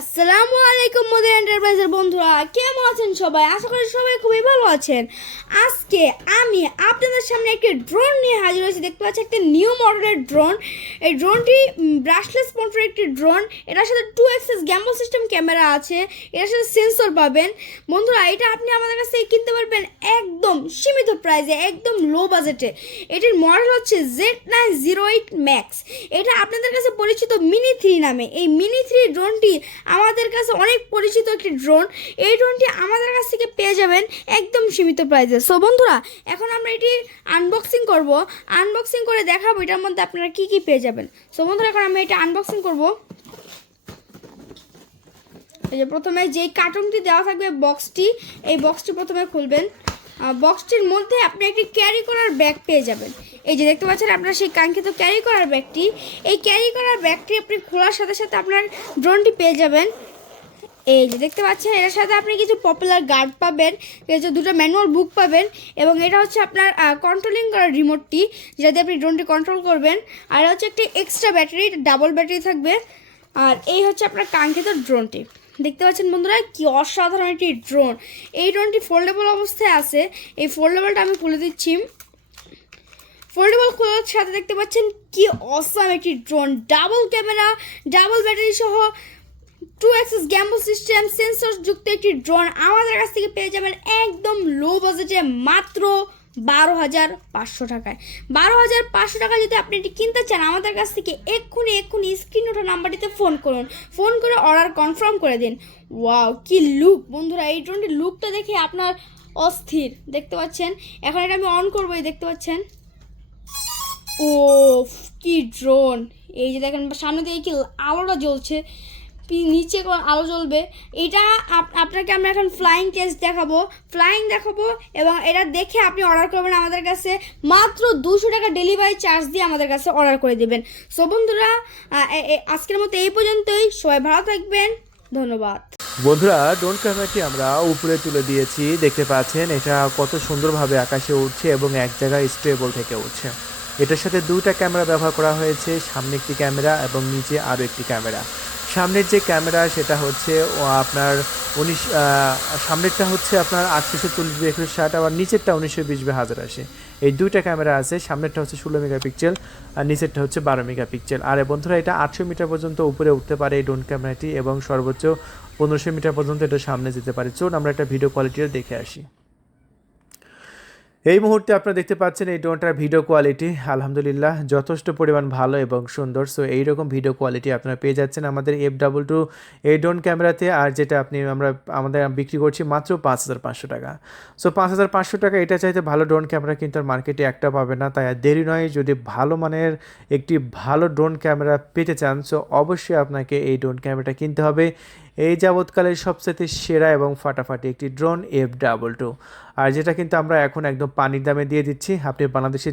আসসালামু আলাইকুম মোদের এন্টারপ্রাইজের বন্ধুরা, কেমন আছেন সবাই? আশা করি সবাই খুবই ভালো আছেন। আজকে আমি আপনাদের সামনে একটি ড্রোন নিয়ে হাজির হয়েছি। দেখতে পাচ্ছি একটা নিউ মডেলের ড্রোন। এই ড্রোনটি ব্রাশলেস মোটর একটি ড্রোন। এটার সাথে 2 axis গ্যাম্বল সিস্টেম ক্যামেরা আছে। এটার সাথে সেন্সর পাবেন। বন্ধুরা, এটা আপনি আমাদের কাছ থেকে কিনতে পারবেন একদম সীমিত প্রাইসে, একদম লো বাজেটে। এটির মডেল হচ্ছে Z908 ম্যাক্স। এটা আপনাদের কাছে পরিচিত মিনি 3 নামে। এই মিনি 3 ড্রোনটি আমাদের কাছে অনেক পরিচিত একটি ড্রোন। এই ড্রোনটি আমাদের কাছ থেকে পেয়ে যাবেন একদম সীমিত প্রাইসে। সো বন্ধুরা, এখন আমরা এটি আনবক্সিং করব। আনবক্সিং করে দেখাবো এটার মধ্যে আপনারা কি কি পেয়ে যাবেন। সো বন্ধুরা, এখন আমি এটা আনবক্সিং করব। এই যে প্রথমে যেই কার্টুনটি দেওয়া থাকবে বক্সটি, এই বক্সটি প্রথমে খুলবেন। বক্সটির মধ্যে আপনি একটি ক্যারি করার ব্যাগ পেয়ে যাবেন। এই যে দেখতে পাচ্ছেন আপনার সেই কাঙ্ক্ষিত ক্যারি করার ব্যাগটি। এই ক্যারি করার ব্যাগটি আপনি খোলার সাথে সাথে আপনার ড্রোনটি পেয়ে যাবেন। এই যে দেখতে পাচ্ছেন এর সাথে আপনি কিছু পপুলার গার্ড পাবেন, কিছু দুটো ম্যানুয়াল বুক পাবেন, এবং এটা হচ্ছে আপনার কন্ট্রোলিং করার রিমোটটি, যেটাতে আপনি ড্রোনটি কন্ট্রোল করবেন। আর হচ্ছে একটি এক্সট্রা ব্যাটারি, ডাবল ব্যাটারি থাকবে। আর এই হচ্ছে আপনার কাঙ্ক্ষিত ড্রোনটি। দেখতে পাচ্ছেন বন্ধুরা, কি অসাধারণ একটি ড্রোন। এই ড্রোনটি ফোল্ডেবল অবস্থায় আছে। এই ফোল্ডেবলটা আমি খুলে দিচ্ছি। ফোল্ডেবল খোলার সাথে দেখতে পাচ্ছেন কি অসাম একটি drone. Double camera, double battery সহ 2 axis গ্যাম্বল সিস্টেম সেন্সর যুক্ত একটি ড্রোন আমাদের কাছ থেকে পেয়ে যাবেন একদম লো বাজেটে, মাত্র 12,500 টাকায়। 12,500 টাকা যদি আপনি এটি কিনতে চান আমাদের কাছ থেকে এক্ষুনি স্ক্রিন ওঠা নাম্বারটিতে ফোন করুন। ফোন করে অর্ডার কনফার্ম করে দিন। ওয়াও, কি লুক বন্ধুরা! এই ড্রোনটির লুকটা দেখে আপনার অস্থির। দেখতে পাচ্ছেন, এখন এটা আমি অন করবো। দেখতে পাচ্ছেন, ও কি ড্রোন! এই যে দেখেন সামনে দিয়ে কি আলোটা জ্বলছে, নিচে আলো জ্বলবে। এটা আপনাকে আমরা এখন ফ্লাইং টেস্ট দেখাবো, এবং এটা দেখে আপনি অর্ডার করবেন আমাদের কাছে। মাত্র 200 টাকা ডেলিভারি চার্জ দিয়ে আমাদের কাছে অর্ডার করে দেবেন। সো বন্ধুরা, আজকের মতো এই পর্যন্তই। সবাই ভালো থাকবেন, ধন্যবাদ। বন্ধুরা, ড্রোন ক্যামেরাটি আমরা উপরে তুলে দিয়েছি। দেখতে পাচ্ছেন এটা কত সুন্দরভাবে আকাশে উঠছে এবং এক জায়গায় স্টেবল থেকে উঠছে। এটার সাথে দুইটা ক্যামেরা ব্যবহার করা হয়েছে, সামনে একটি ক্যামেরা এবং নিচে আরও একটি ক্যামেরা। সামনের যে ক্যামেরা সেটা হচ্ছে আপনার সামনেরটা হচ্ছে আপনার 840x160, আবার নিচেরটা 1920x1080। এই দুইটা ক্যামেরা আছে। সামনেরটা হচ্ছে 16 মেগাপিক্সেল আর নিচেরটা হচ্ছে 12 মেগাপিক্সেল। আর বন্ধুরা, এটা 800 মিটার পর্যন্ত উপরে উঠতে পারে এই ড্রোন ক্যামেরাটি, এবং সর্বোচ্চ 1500 মিটার পর্যন্ত এটা সামনে যেতে পারে। চলুন আমরা একটা ভিডিও কোয়ালিটিও দেখে আসি। এই মুহূর্তে আপনারা দেখতে পাচ্ছেন এই ড্রোনটার ভিডিও কোয়ালিটি আলহামদুলিল্লাহ যথেষ্ট পরিমাণ ভালো এবং সুন্দর। সো এইরকম ভিডিও কোয়ালিটি আপনারা পেয়ে যাচ্ছেন আমাদের F22 এই ড্রোন ক্যামেরাতে। আর যেটা আমাদের বিক্রি করছি মাত্র 5,500 টাকা। সো 5,500 টাকা, এটা চাইতে ভালো ড্রোন ক্যামেরা কিন্তু আর মার্কেটে একটা পাবে না। তাই আর দেরি নয়, যদি ভালো মানের একটি ভালো ড্রোন ক্যামেরা পেতে চান সো অবশ্যই আপনাকে এই ড্রোন ক্যামেরাটা কিনতে হবে। এই যাবৎকালের সবচেয়ে সেরা এবং ফাটাফাটি একটি ড্রোন F22, আর যেটা কিন্তু আমরা এখন একদম পানির দামে দিয়ে দিচ্ছি। আপনি বাংলাদেশে